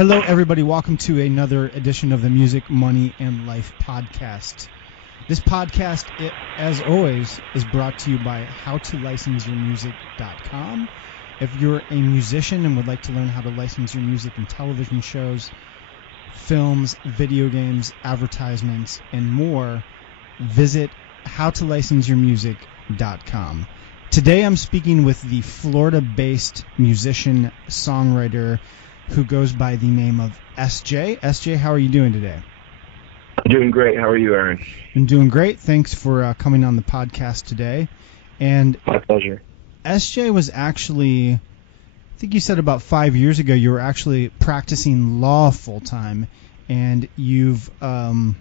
Hello, everybody. Welcome to another edition of the Music, Money, and Life podcast. This podcast, as always, is brought to you by howtolicenseyourmusic.com. If you're a musician and would like to learn how to license your music in television shows, films, video games, advertisements, and more, visit howtolicenseyourmusic.com. Today I'm speaking with the Florida-based musician, songwriter, who goes by the name of SJ. SJ, how are you doing today? I'm doing great. How are you, Aaron? I'm doing great. Thanks for coming on the podcast today. And my pleasure. SJ was actually, I think you said about 5 years ago, you were actually practicing law full-time, and you've 5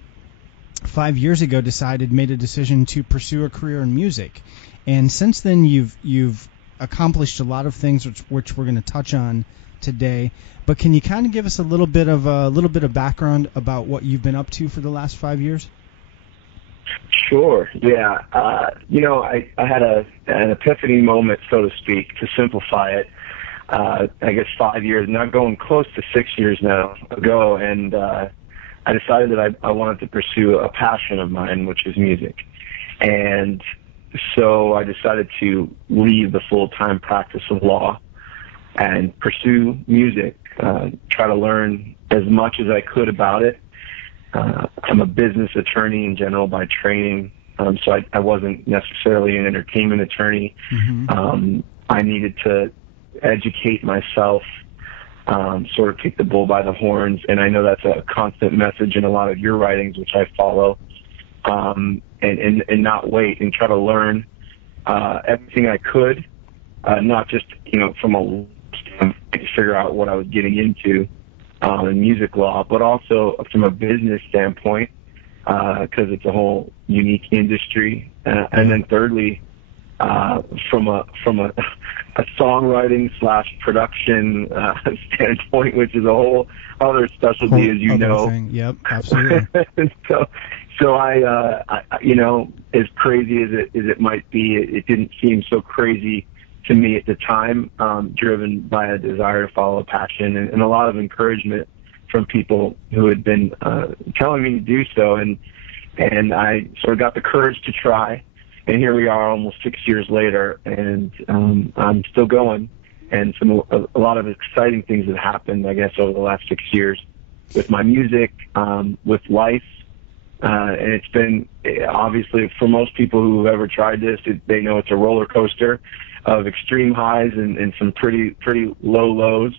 years ago made a decision to pursue a career in music. And since then, you've accomplished a lot of things, which we're going to touch on today. But can you kind of give us a little bit of background about what you've been up to for the last 5 years? Sure. Yeah. I had an epiphany moment, so to speak, to simplify it. I guess 5 years, not going close to 6 years now ago, and I decided that I wanted to pursue a passion of mine, which is music. And so I decided to leave the full-time practice of law and pursue music, try to learn as much as I could about it. I'm a business attorney in general by training, so I wasn't necessarily an entertainment attorney. Mm-hmm. I needed to educate myself, sort of take the bull by the horns, and I know that's a constant message in a lot of your writings, which I follow, and not wait and try to learn everything I could, not just from a to figure out what I was getting into in music law, but also from a business standpoint, because it's a whole unique industry. And then thirdly, from a songwriting / production standpoint, which is a whole other specialty, as you know. Thing. Yep, absolutely. So I, as crazy as it might be, it didn't seem so crazy to me at the time, driven by a desire to follow a passion and a lot of encouragement from people who had been telling me to do so. And I sort of got the courage to try. And here we are almost 6 years later, and I'm still going. And a lot of exciting things have happened, I guess, over the last 6 years with my music, with life. And it's been, obviously, for most people who have ever tried this, they know it's a roller coaster of extreme highs and some pretty low lows,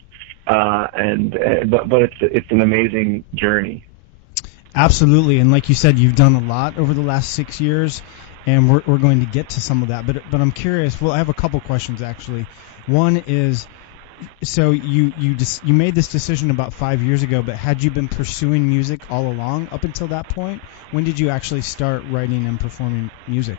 but it's an amazing journey. Absolutely, and like you said, you've done a lot over the last 6 years, and we're going to get to some of that. But I'm curious. Well, I have a couple questions actually. One is, so you made this decision about 5 years ago, but had you been pursuing music all along up until that point? When did you actually start writing and performing music?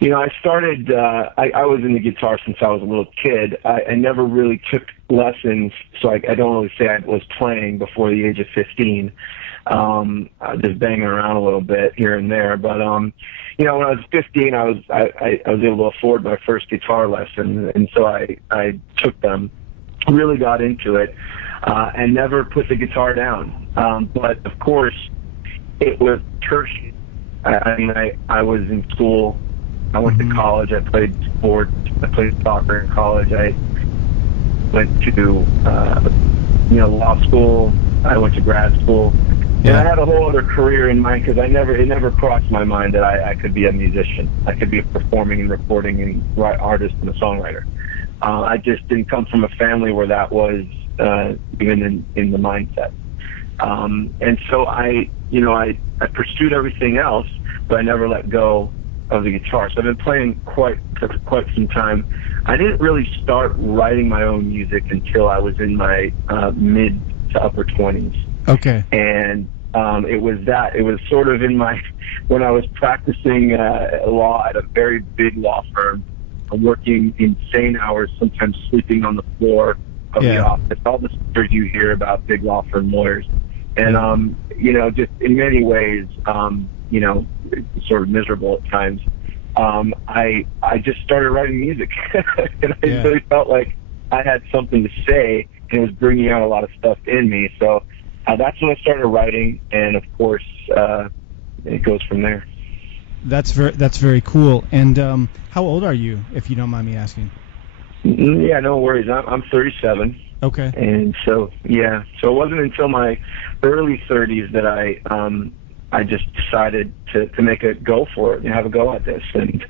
I started, I was in the guitar since I was a little kid. I never really took lessons, so I don't really say I was playing before the age of 15. Just banging around a little bit here and there. But, when I was 15, I was able to afford my first guitar lesson, and so I took them, really got into it, and never put the guitar down. But, of course, it was tertiary. I was in school. I went to college. I played sports. I played soccer in college. I went to, law school. I went to grad school. Yeah. And I had a whole other career in mind because it never crossed my mind that I could be a musician. I could be a performing and recording and artist and a songwriter. I just didn't come from a family where that was even in the mindset. And so I pursued everything else, but I never let go of the guitar. So I've been playing for quite some time. I didn't really start writing my own music until I was in my mid to upper 20s. Okay. And it was sort of when I was practicing law at a very big law firm, working insane hours, sometimes sleeping on the floor of the office. All the stories you hear about big law firm lawyers. And, just in many ways, sort of miserable at times. I just started writing music, and I really felt like I had something to say and it was bringing out a lot of stuff in me. So that's when I started writing, and of course, it goes from there. That's very cool. And how old are you, if you don't mind me asking? Yeah, no worries. I'm 37. Okay. And so it wasn't until my early 30s that I just decided to make a go for it and have a go at this, and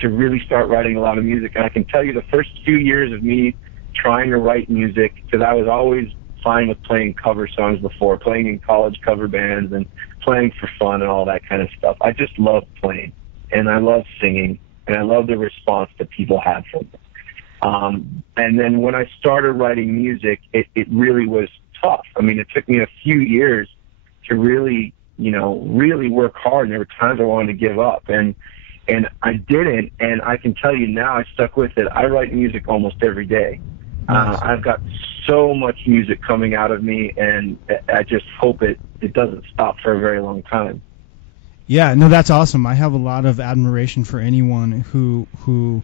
to really start writing a lot of music. And I can tell you the first few years of me trying to write music, because I was always fine with playing cover songs before, playing in college cover bands and playing for fun and all that kind of stuff. I just loved playing, and I loved singing, and I loved the response that people had from it. And then when I started writing music, it really was tough. I mean, it took me a few years to really work hard, and there were times I wanted to give up, and I didn't, and I can tell you now I stuck with it. I write music almost every day. Nice. I've got so much music coming out of me, and I just hope it doesn't stop for a very long time. Yeah, no, that's awesome. I have a lot of admiration for anyone who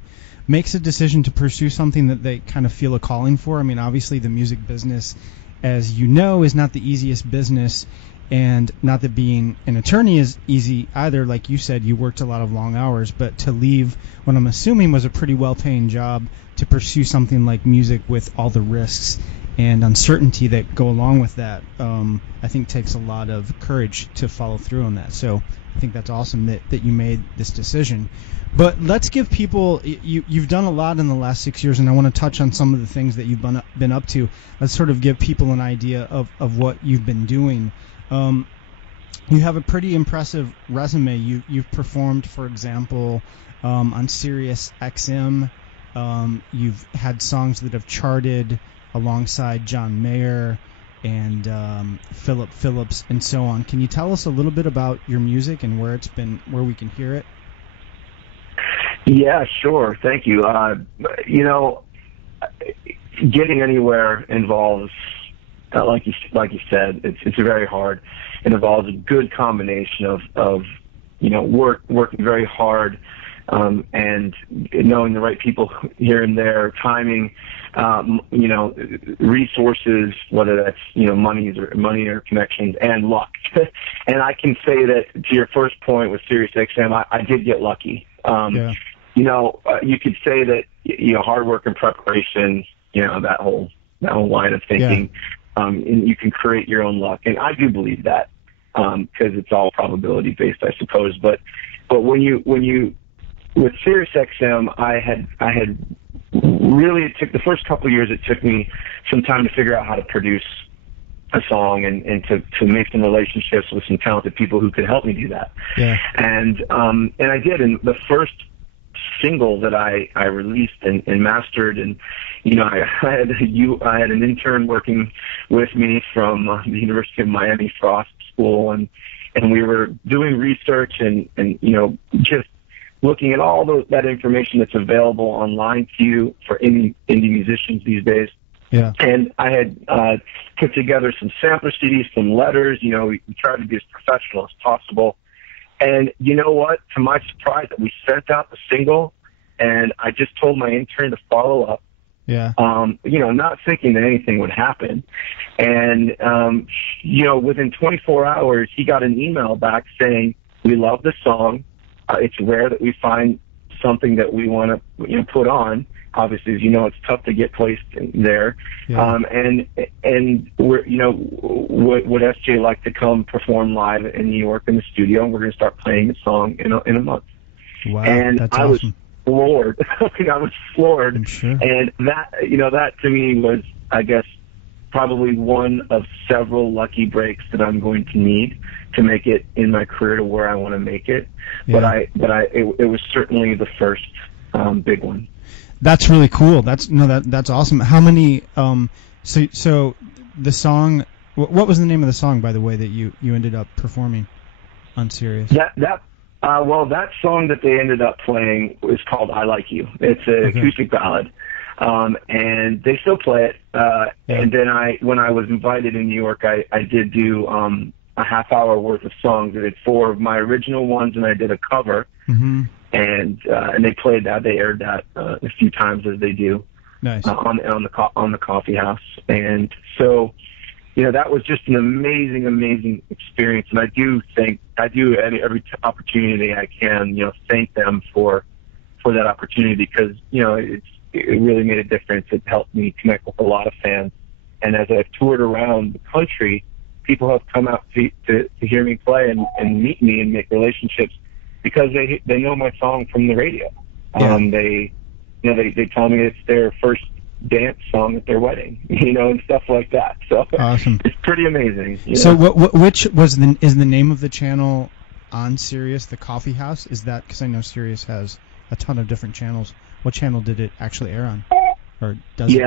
makes a decision to pursue something that they kind of feel a calling for. I mean, obviously the music business, as you know, is not the easiest business, and not that being an attorney is easy either. Like you said, you worked a lot of long hours, but to leave what I'm assuming was a pretty well-paying job to pursue something like music with all the risks and uncertainty that go along with that, I think takes a lot of courage to follow through on that. So I think that's awesome that you made this decision. But let's give people, you've done a lot in the last 6 years, and I want to touch on some of the things that you've been up to. Let's sort of give people an idea of what you've been doing. You have a pretty impressive resume. You've performed, for example, on Sirius XM. You've had songs that have charted alongside John Mayer and Philip Phillips and so on. Can you tell us a little bit about your music and where we can hear it? Yeah, sure. Thank you. Getting anywhere involves, like you said, it's very hard. It involves a good combination of working very hard, and knowing the right people here and there, timing, resources, whether that's money or connections, and luck. And I can say that to your first point with Sirius XM, I did get lucky. Yeah. You could say that hard work and preparation, that whole line of thinking. Yeah. And you can create your own luck, and I do believe that, because it's all probability based, I suppose. But when you with Sirius XM, I had really, it took the first couple of years. It took me some time to figure out how to produce a song and to make some relationships with some talented people who could help me do that. Yeah. And I did. And the first single that I released and mastered, and I had an intern working with me from the University of Miami Frost School, and we were doing research and just looking at all that information that's available online to you for indie musicians these days. Yeah. And I had put together some sampler CDs, some letters. We tried to be as professional as possible. And you know what? To my surprise, we sent out the single, and I just told my intern to follow up. Yeah. Not thinking that anything would happen. And, within 24 hours, he got an email back saying, "We love the song. It's rare that we find something that we want to, put on. Obviously, as you know, it's tough to get placed there. Yeah. And we're, would SJ like to come perform live in New York in the studio? And we're going to start playing the song in a month." Wow, and that's I awesome. was floored. I was floored. I'm sure. And that to me was, I guess, probably one of several lucky breaks that I'm going to need to make it in my career to where I want to make it. Yeah. But it was certainly the first big one. That's really cool. That's awesome. How many? So the song. What was the name of the song, by the way, that you ended up performing on Sirius? That song that they ended up playing is called "I Like You." It's an acoustic ballad, and they still play it. Yeah. And then when I was invited in New York, I did do a half hour worth of songs. I did 4 of my original ones, and I did a cover. Mm-hmm. And they played that. They aired that a few times, as they do. Nice. On the coffee house. And so, that was just an amazing experience. And I do every opportunity I can, thank them for that opportunity, because, it really made a difference. It helped me connect with a lot of fans. And as I've toured around the country, people have come out to hear me play and meet me and make relationships because they know my song from the radio. Yeah. They tell me it's their first dance song at their wedding, and stuff like that. So awesome. It's pretty amazing. So which is the name of the channel on Sirius, the Coffee House? Is that, because I know Sirius has a ton of different channels. What channel did it actually air on? Or does it?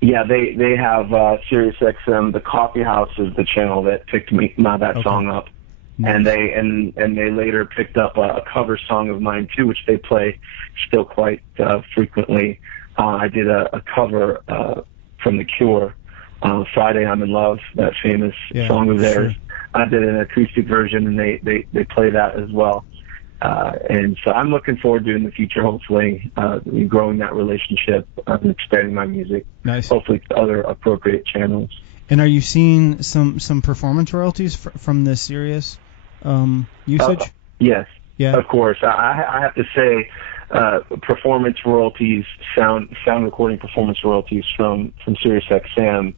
Yeah, they have Sirius XM. The Coffee House is the channel that picked that song up. Nice. And they later picked up a cover song of mine too, which they play still quite frequently. I did a cover from The Cure, "Friday I'm in Love," that famous song of theirs. Sure. I did an acoustic version, and they play that as well. And so I'm looking forward to in the future, hopefully, growing that relationship and expanding my music. Nice. Hopefully to other appropriate channels. And are you seeing some performance royalties from the Sirius usage? Yes. Yeah. Of course. I have to say, performance royalties, sound recording performance royalties from Sirius XM,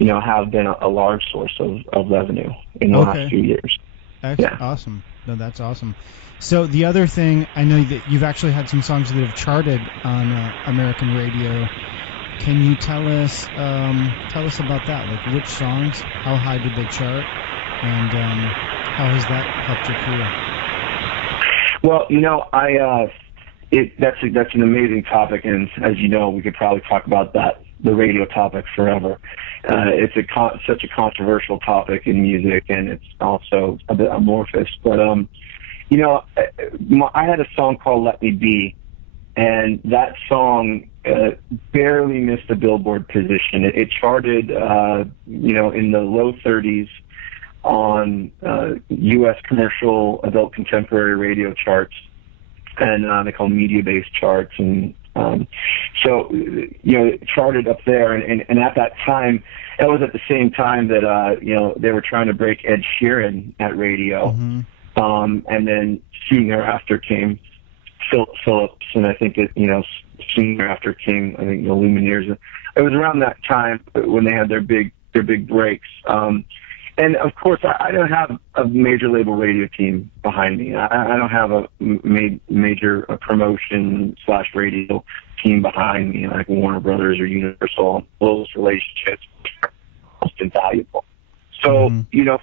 have been a large source of revenue in the last few years. Yeah. Awesome. No, that's awesome. So the other thing, I know that you've actually had some songs that have charted on American radio. Can you tell us about that? Like, which songs, how high did they chart, and how has that helped your career? Well, that's an amazing topic, and as you know, we could probably talk about the radio topic forever. It's such a controversial topic in music, and it's also a bit amorphous. But I had a song called "Let Me Be," and that song barely missed the Billboard position. It charted, in the low 30s on U.S. commercial adult contemporary radio charts, and they call them media-based charts. And so it charted up there. And at that time, it was at the same time that they were trying to break Ed Sheeran at radio. Mm-hmm. And then soon thereafter came Phillips, and I think soon thereafter came, I think, the Lumineers. It was around that time when they had their big breaks. And of course, I don't have a major label radio team behind me. I don't have a major promotion / radio team behind me, like Warner Brothers or Universal. Those relationships are most invaluable. So,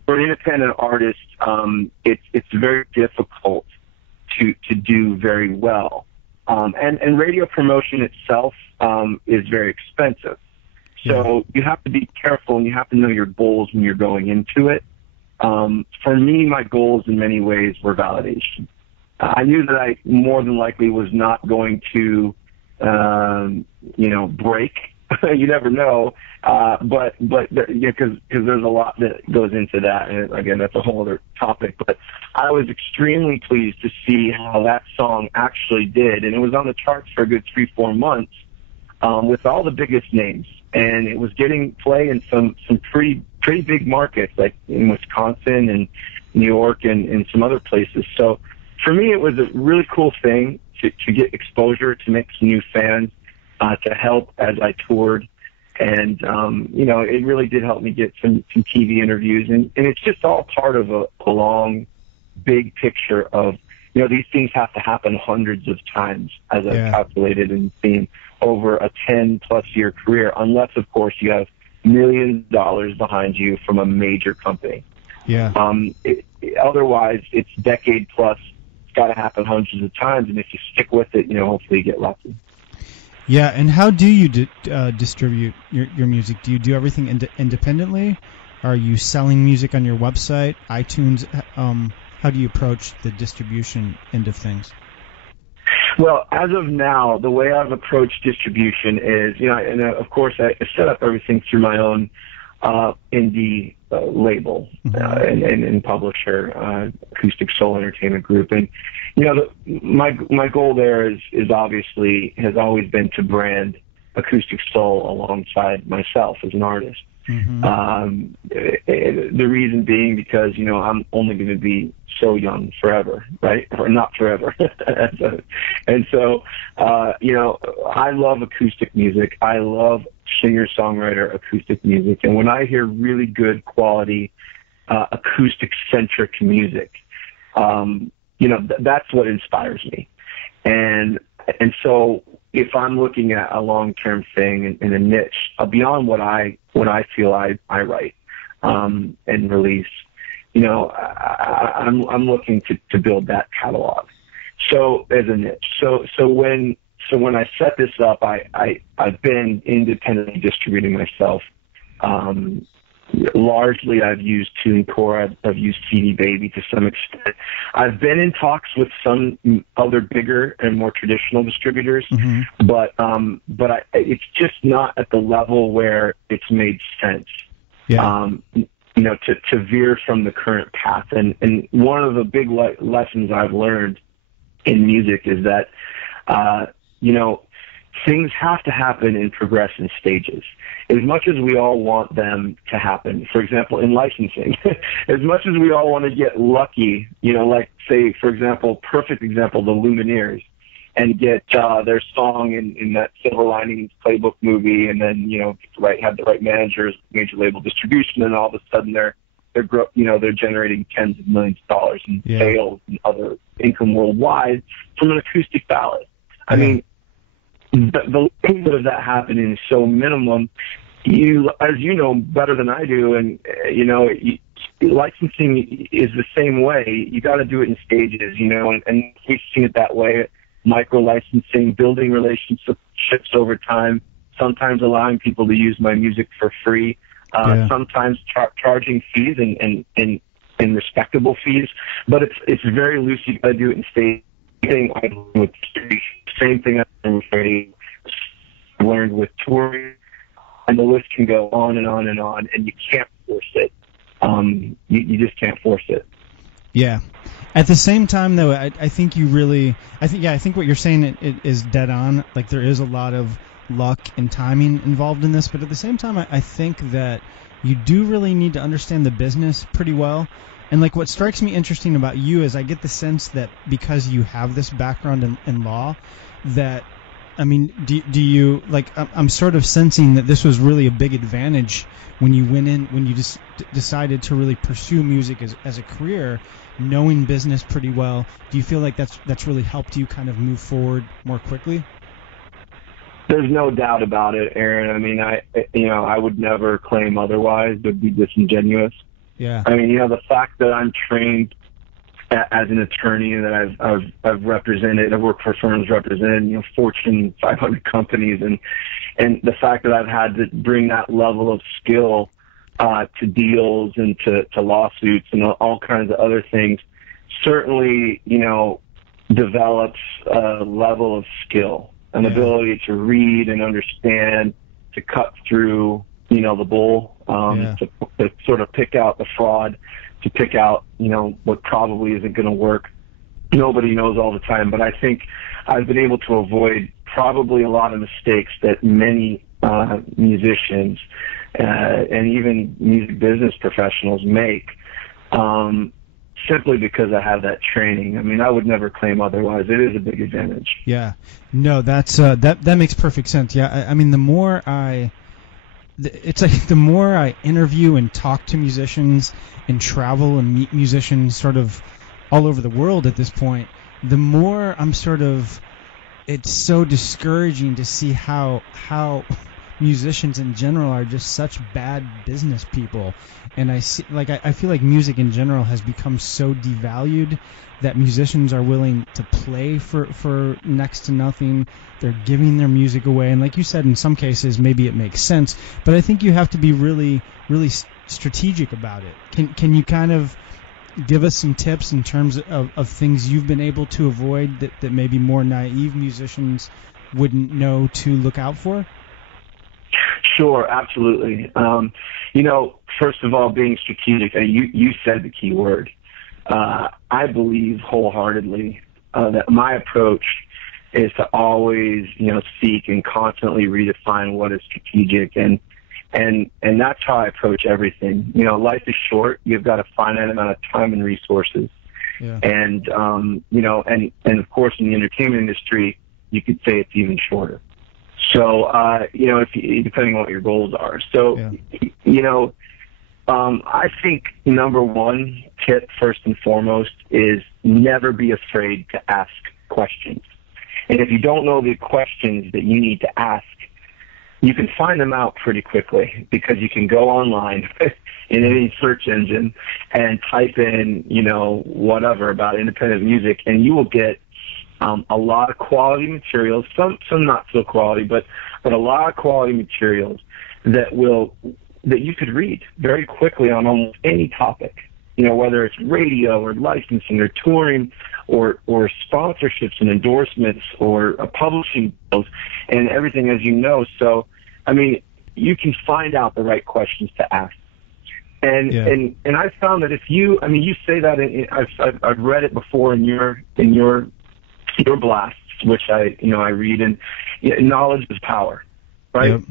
for an independent artist, it's very difficult to do very well. And radio promotion itself is very expensive. So you have to be careful, and you have to know your goals when you're going into it. For me, my goals in many ways were validation. I knew that I more than likely was not going to, break. You never know. But because there's a lot that goes into that. And again, that's a whole other topic. But I was extremely pleased to see how that song actually did. And it was on the charts for a good 3-4 months with all the biggest names. And it was getting play in some pretty big markets, like in Wisconsin and New York and some other places. So for me, it was a really cool thing to get exposure, to make some new fans, to help as I toured. And, it really did help me get some TV interviews. And it's just all part of a long, big picture of, these things have to happen hundreds of times, as I've calculated and seen over a 10-plus year career, unless, of course, you have millions of dollars behind you from a major company. Yeah. Otherwise, it's decade plus. It's got to happen hundreds of times, and if you stick with it, hopefully you get lucky. Yeah, and how do you distribute your music? Do you do everything independently? Are you selling music on your website, iTunes? How do you approach the distribution end of things? Well, as of now, the way I've approached distribution is, and of course I set up everything through my own indie label and publisher, Acoustic Soul Entertainment Group. And, my goal there is obviously has always been to brand acoustic soul alongside myself as an artist. The reason being because, I'm only going to be so young forever, right? Or not forever. and so, I love acoustic music. I love singer-songwriter acoustic music. And when I hear really good quality acoustic-centric music, that's what inspires me. And so if I'm looking at a long-term thing in a niche, beyond what I feel I write and release, I'm looking to build that catalog. So as a niche. So when I set this up, I've been independently distributing myself. Largely, I've used TuneCore. I've used CD Baby to some extent. I've been in talks with some other bigger and more traditional distributors, but it's just not at the level where it's made sense. Yeah. To veer from the current path. And one of the big lessons I've learned in music is that, things have to happen in progressive stages. As much as we all want them to happen, for example, in licensing, as much as we all want to get lucky, like, say, for example, perfect example, the Lumineers, and get their song in that Silver Linings Playbook movie, and then, have the right managers, major label distribution, and all of a sudden they're generating tens of millions of dollars in sales and other income worldwide from an acoustic ballad. I mean, the likelihood of that happening is so minimum. As you know better than I do, and licensing is the same way. You got to do it in stages, and we've seen it that way. Micro licensing, building relationships over time, sometimes allowing people to use my music for free, sometimes charging fees and respectable fees. But it's very loose. You got to do it in stages. Same thing I learned with touring, and the list can go on and on and on, and you can't force it. You just can't force it. Yeah. At the same time, though, I think what you're saying is dead on. Like, there is a lot of luck and timing involved in this, but at the same time, I think that you do really need to understand the business pretty well. And, like, what strikes me interesting about you is I get the sense that because you have this background in law, that, I mean, do you, like, I'm sort of sensing that this was really a big advantage when you went in, when you just decided to really pursue music as a career, knowing business pretty well. Do you feel like that's really helped you kind of move forward more quickly? There's no doubt about it, Aaron. I mean, I would never claim otherwise. It would be disingenuous. Yeah. I mean, the fact that I'm trained as an attorney and that I've represented, I've worked for firms representing, Fortune 500 companies, and the fact that I've had to bring that level of skill to deals and to lawsuits and all kinds of other things certainly, develops a level of skill, an ability to read and understand, to cut through, the bull, to sort of pick out the fraud, to pick out, what probably isn't going to work. Nobody knows all the time, but I think I've been able to avoid probably a lot of mistakes that many musicians and even music business professionals make, simply because I have that training. I mean, I would never claim otherwise. It is a big advantage. Yeah. No, that's that makes perfect sense. Yeah, I mean, the more I interview and talk to musicians and travel and meet musicians sort of all over the world at this point, the more I'm it's so discouraging to see how musicians in general are just such bad business people. And I feel like music in general has become so devalued that musicians are willing to play for next to nothing. They're giving their music away, and like you said, in some cases maybe it makes sense, but I think you have to be really, really strategic about it. Can you kind of give us some tips in terms of things you've been able to avoid that maybe more naive musicians wouldn't know to look out for? Sure, absolutely. First of all, being strategic, you said the key word. I believe wholeheartedly that my approach is to always, seek and constantly redefine what is strategic. And that's how I approach everything. Life is short. You've got a finite amount of time and resources. Yeah. And, and of course in the entertainment industry, you could say it's even shorter. So, depending on what your goals are. So, I think number one tip, first and foremost, is never be afraid to ask questions. And if you don't know the questions that you need to ask, you can find them out pretty quickly, because you can go online in any search engine and type in, whatever about independent music, and you will get a lot of quality materials, some not so quality, but a lot of quality materials that you could read very quickly on almost any topic. Whether it's radio or licensing or touring or sponsorships and endorsements or publishing deals and everything, as you know. So, you can find out the right questions to ask. And I found that if you say that, I've read it before in your blasts, which I read, and knowledge is power, right? Yep.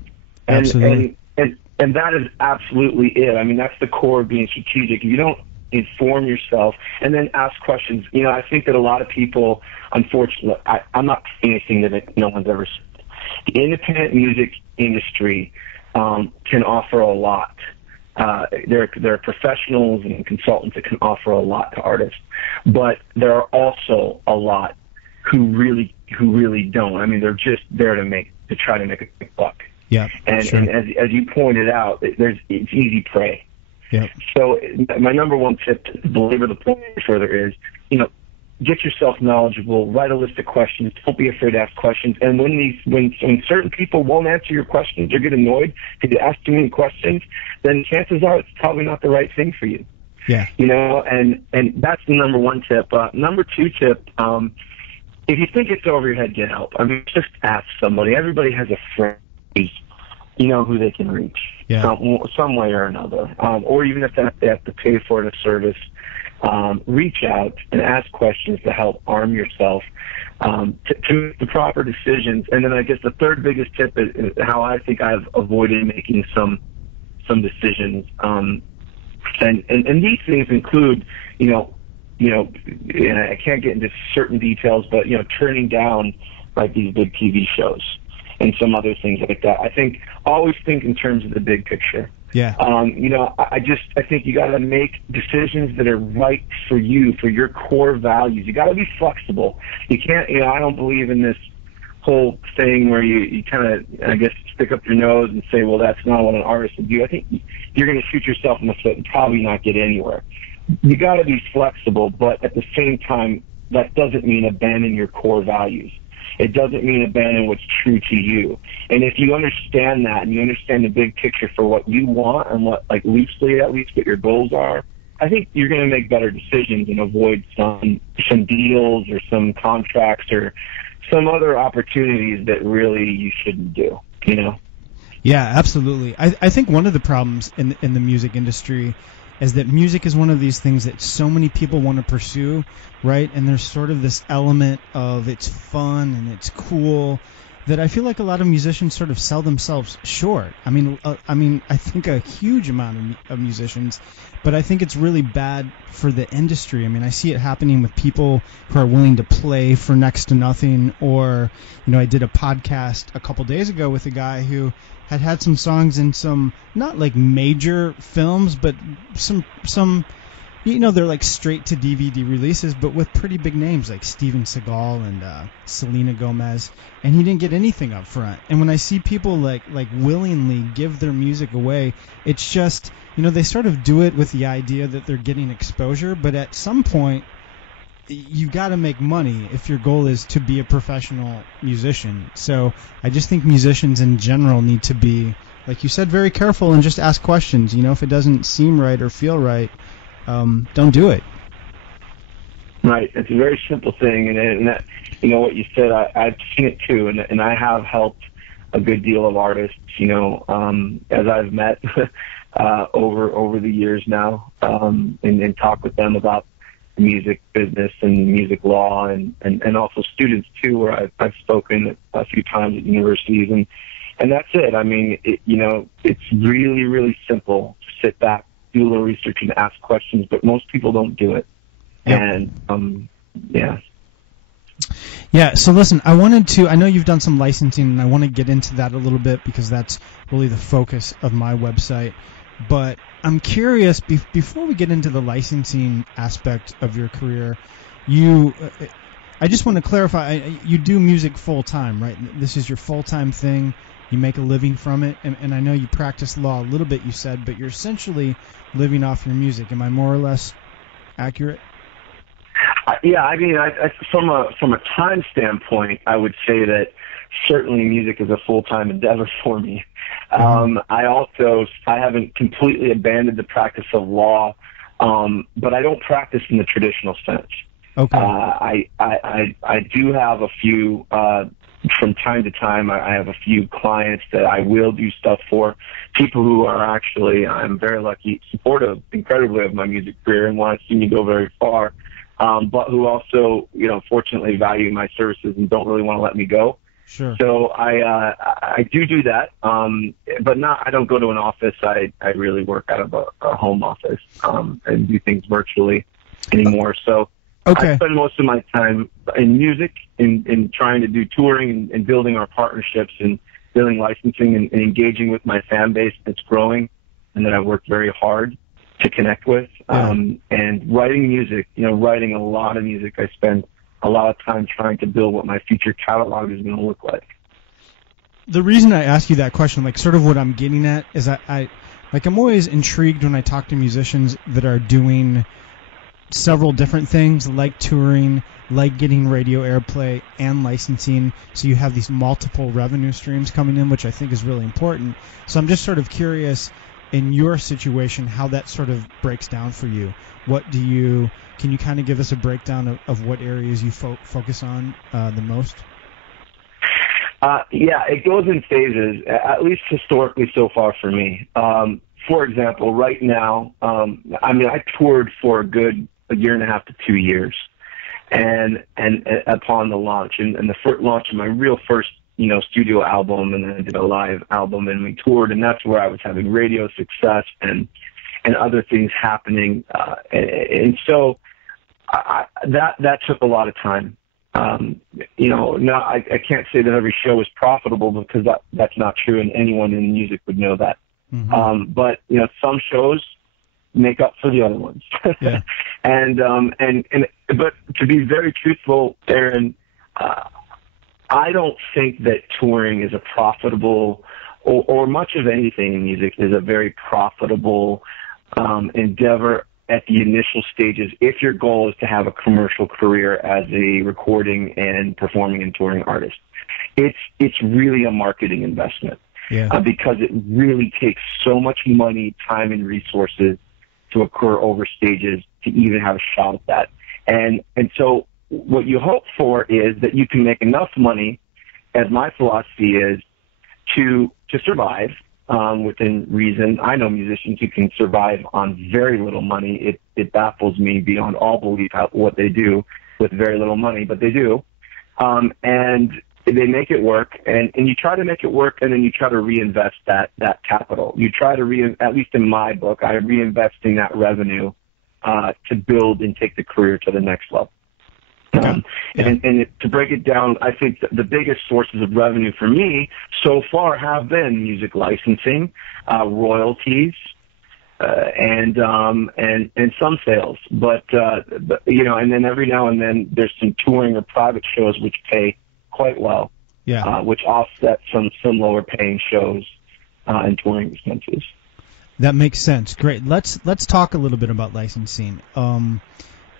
Absolutely. And that is absolutely it. That's the core of being strategic. If you don't inform yourself and then ask questions, I think that a lot of people, unfortunately, I'm not saying anything that no one's ever said. The independent music industry can offer a lot. There are professionals and consultants that can offer a lot to artists, but there are also a lot who really don't. They're just there to try to make a quick buck. Yeah, and as you pointed out, it's easy prey. Yeah. So my number one tip to belabor the point further is, get yourself knowledgeable, write a list of questions, don't be afraid to ask questions. And when certain people won't answer your questions or get annoyed because you ask too many questions, then chances are it's probably not the right thing for you. Yeah. And that's the number one tip. Number two tip, if you think it's over your head, get help. Just ask somebody. Everybody has a friend who they can reach, some way or another, or even if they have to pay for it, a service, reach out and ask questions to help arm yourself to make the proper decisions. And then I guess the third biggest tip is how I think I've avoided making some decisions, and these things include, and I can't get into certain details, but turning down like these big TV shows and some other things like that. I think always think in terms of the big picture. Yeah. I think you got to make decisions that are right for you, for your core values. You got to be flexible. You can't, I don't believe in this whole thing where you kind of, I guess, stick up your nose and say, well, that's not what an artist would do. I think you're going to shoot yourself in the foot and probably not get anywhere. You got to be flexible, but at the same time, that doesn't mean abandon your core values. It doesn't mean abandon what's true to you. And if you understand that and you understand the big picture for what you want and what, like loosely at least, what your goals are, I think you're going to make better decisions and avoid some deals or some contracts or some other opportunities that really you shouldn't do, Yeah, absolutely. I think one of the problems in the music industry is that music is one of these things that so many people want to pursue, right? And there's sort of this element of it's fun and it's cool that I feel like a lot of musicians sort of sell themselves short. I think a huge amount of musicians, but I think it's really bad for the industry. I see it happening with people who are willing to play for next to nothing, or, I did a podcast a couple days ago with a guy who had some songs in some, not like major films, but some they're like straight to DVD releases, but with pretty big names like Steven Seagal and Selena Gomez, and he didn't get anything up front. And when I see people like willingly give their music away, it's just, they sort of do it with the idea that they're getting exposure, but at some point you got to make money if your goal is to be a professional musician. So I just think musicians in general need to be, like you said, very careful and just ask questions. If it doesn't seem right or feel right, don't do it. Right. It's a very simple thing, and that, what you said, I've seen it too, and I have helped a good deal of artists, as I've met over the years now, and talk with them about music business and music law, and also students too, where I've spoken a few times at universities, and that's it. I mean, it's really, really simple to sit back, do a little research, and ask questions, but most people don't do it. Yep. And yeah. Yeah, so listen, I know you've done some licensing, and I want to get into that a little bit because that's really the focus of my website. But I'm curious, before we get into the licensing aspect of your career, I just want to clarify, you do music full-time, right? This is your full-time thing. You make a living from it, and I know you practice law a little bit, you said, but you're essentially living off your music. Am I more or less accurate? Yeah, I mean, from a time standpoint, I would say that certainly music is a full-time endeavor for me. I haven't completely abandoned the practice of law, but I don't practice in the traditional sense. Okay. I do have a few, from time to time, I have a few clients that I will do stuff for, people who are actually, I'm very lucky, supportive incredibly of my music career and want to see me go very far. But who also, fortunately value my services and don't really want to let me go. Sure. So I do that, but I don't go to an office. I really work out of a home office and do things virtually anymore. So okay. I spend most of my time in music, in trying to do touring and building our partnerships and building licensing and engaging with my fan base that's growing and that I work very hard to connect with, and writing music, writing a lot of music. I spend a lot of time trying to build what my future catalog is going to look like. The reason I ask you that question, like sort of what I'm getting at, is I'm always intrigued when I talk to musicians that are doing several different things, like touring, like getting radio airplay and licensing, so you have these multiple revenue streams coming in, which I think is really important. So I'm just sort of curious, in your situation, how that sort of breaks down for you. Can you kind of give us a breakdown of what areas you focus on the most? Yeah, it goes in phases, at least historically so far for me. For example, right now, I toured for a year and a half to 2 years, and upon the launch, and the first launch of my real first studio album, and then I did a live album, and we toured, and that's where I was having radio success and other things happening, and so that took a lot of time. Now I can't say that every show is profitable because that's not true, and anyone in music would know that. Mm-hmm. But some shows make up for the other ones. Yeah. But to be very truthful, Aaron, I don't think that touring is a profitable, or much of anything in music is a very profitable endeavor at the initial stages if your goal is to have a commercial career as a recording and performing and touring artist. It's really a marketing investment. Yeah. Because it really takes so much money, time, and resources to occur over stages to even have a shot at that. And so what you hope for is that you can make enough money, as my philosophy is, to survive within reason. I know musicians who can survive on very little money. It baffles me beyond all belief what they do with very little money, but they do. And they make it work, and you try to make it work, and then you try to reinvest that capital. You try to at least in my book, I'm reinvesting that revenue to build and take the career to the next level. And to break it down, I think the biggest sources of revenue for me so far have been music licensing, royalties, and some sales. But and then every now and then there's some touring or private shows which pay quite well. Yeah. Which offset some lower paying shows and touring expenses. That makes sense. Great. Let's talk a little bit about licensing.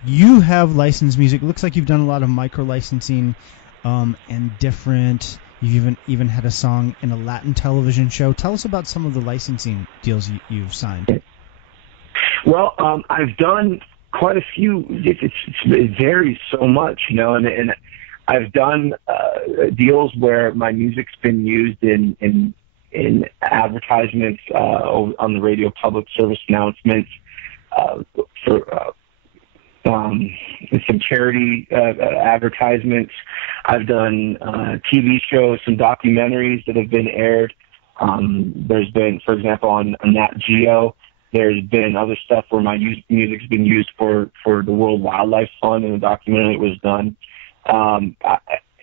You have licensed music. It looks like you've done a lot of micro licensing and different. You've even had a song in a Latin television show. Tell us about some of the licensing deals you've signed. Well, I've done quite a few. It varies so much, and I've done deals where my music's been used in advertisements on the radio, public service announcements for some charity advertisements. I've done TV shows, some documentaries that have been aired. There's been, for example, on Nat Geo, there's been other stuff where my music's been used for the World Wildlife Fund in a documentary that was done.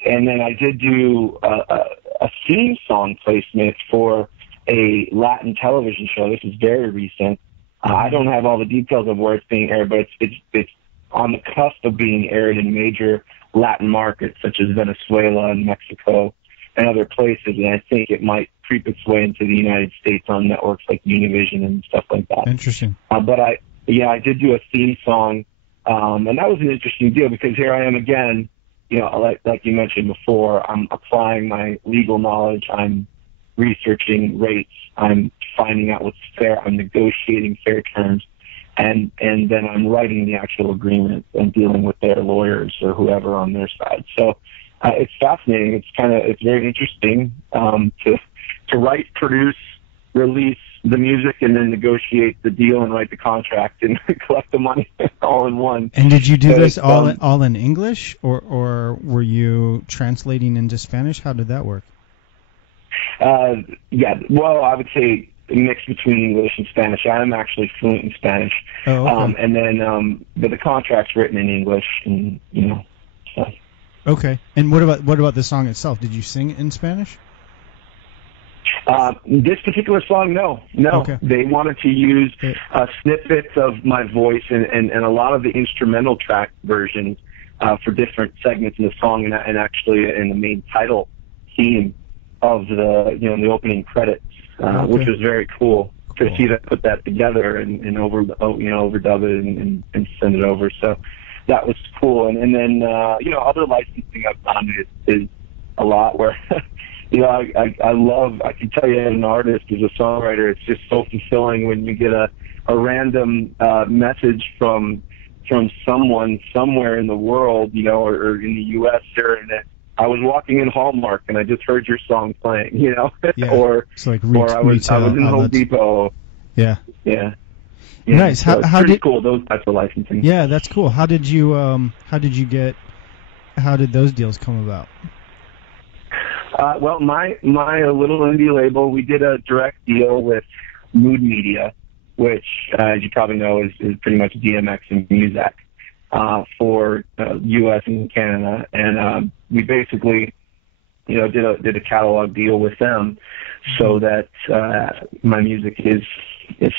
And then I did do a theme song placement for a Latin television show. This is very recent. I don't have all the details of where it's being aired, but it's on the cusp of being aired in major Latin markets such as Venezuela and Mexico and other places. And I think it might creep its way into the United States on networks like Univision and stuff like that. Interesting. But I did do a theme song, and that was an interesting deal because here I am again. You know, like you mentioned before, I'm applying my legal knowledge. I'm researching rates. I'm finding out what's fair. I'm negotiating fair terms, and then I'm writing the actual agreement and dealing with their lawyers or whoever on their side. So it's fascinating. It's very interesting to write, produce, release the music, and then negotiate the deal and write the contract and collect the money all in one. And did you do this all in English, or were you translating into Spanish? How did that work? Yeah, well, I would say a mix between English and Spanish. I'm actually fluent in Spanish. Oh, okay. And then, but the contract's written in English, and so. Okay. And what about the song itself? Did you sing it in Spanish? This particular song, no. Okay. They wanted to use snippets of my voice and a lot of the instrumental track versions for different segments in the song, and actually in the main title theme of the opening credits, which was very cool to see them put that together and overdub it and send it over. So that was cool. And then other licensing I've done is a lot where. I can tell you as an artist, as a songwriter, it's just so fulfilling when you get a random message from someone somewhere in the world, or in the U.S. sharing it. I was walking in Hallmark and I just heard your song playing, Yeah. or I was in Home Depot. Yeah. Yeah. Nice. So how did cool those types of licensing? Yeah, that's cool. How did those deals come about? Well, my little indie label, we did a direct deal with Mood Media, which, as you probably know, is pretty much DMX and Muzak for U.S. and Canada, and we basically, did a catalog deal with them, so that my music is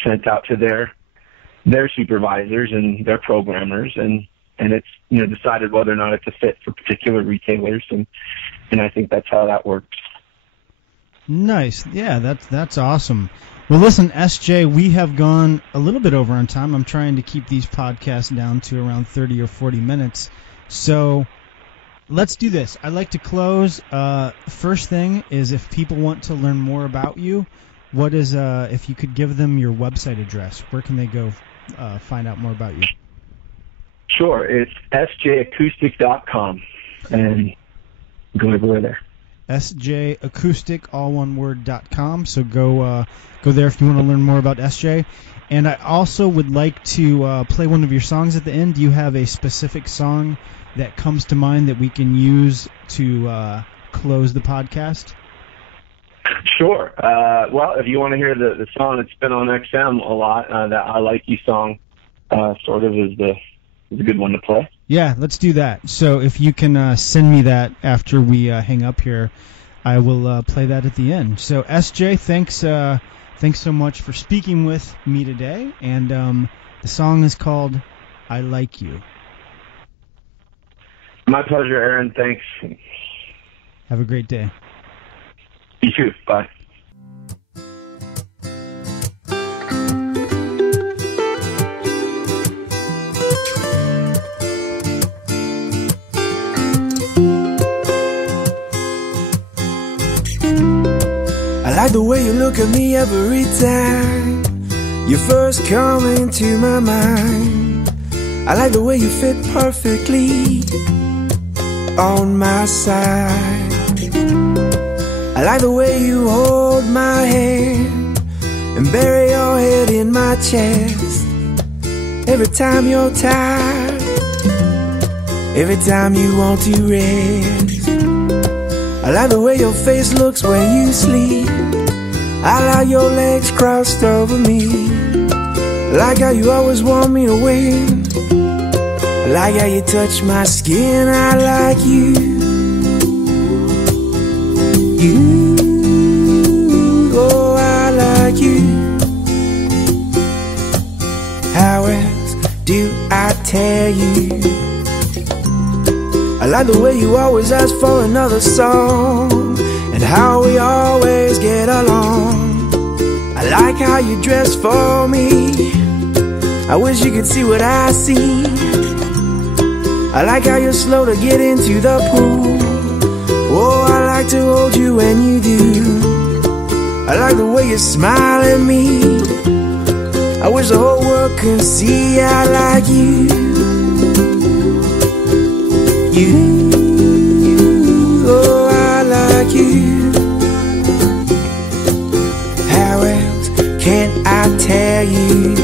sent out to their supervisors and their programmers, and it's decided whether or not it's a fit for particular retailers, and I think that's how that works. Nice. Yeah, that's awesome. Well, listen, SJ, we have gone a little bit over on time. I'm trying to keep these podcasts down to around 30 or 40 minutes. So let's do this. I'd like to close. First thing is, if people want to learn more about you, if you could give them your website address, where can they go find out more about you? Sure. It's sjacoustic.com, and go everywhere there. SJacoustic, all one word, .com. So go there if you want to learn more about SJ. And I also would like to play one of your songs at the end. Do you have a specific song that comes to mind that we can use to close the podcast? Sure. Well, if you want to hear the song that's been on XM a lot, that I Like You song, sort of is a good one to play. Yeah, let's do that. So if you can send me that after we hang up here, I will play that at the end. So SJ, thanks so much for speaking with me today. And the song is called I Like You. My pleasure, Aaron. Thanks. Have a great day. You too. Bye. I like the way you look at me every time you first come into my mind. I like the way you fit perfectly on my side. I like the way you hold my hand and bury your head in my chest every time you're tired. every time you want to rest. I like the way your face looks when you sleep. I like your legs crossed over me. I like how you always want me to win. I like how you touch my skin. I like you. You, oh, I like you. How else do I tell you? I like the way you always ask for another song, and how we always get along. I like how you dress for me. I wish you could see what I see. I like how you're slow to get into the pool. Oh, I like to hold you when you do. I like the way you smile at me. I wish the whole world could see I like you. You, oh, I like you. How else can I tell you?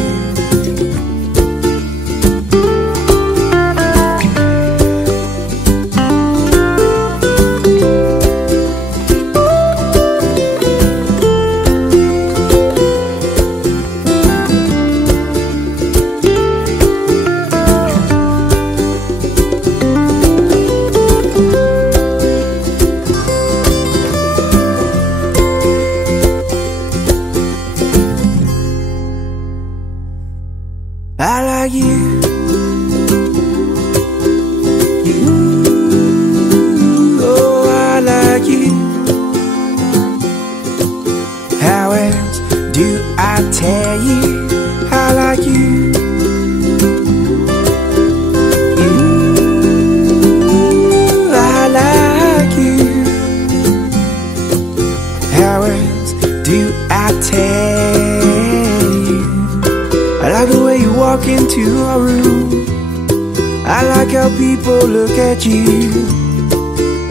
I like you. You, oh, I like you. How else do I tell you I like you? You, I like you. How else do I tell you? I like the way you walk into a room. I like how people look at you.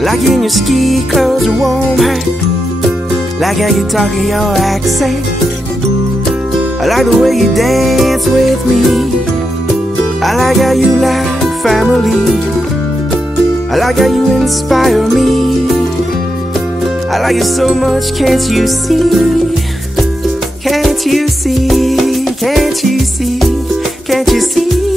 Like in your ski clothes and warm hat. Like how you talk in your accent. I like the way you dance with me. I like how you like family. I like how you inspire me. I like you so much, can't you see? Can't you see? Can't you see? Can't you see?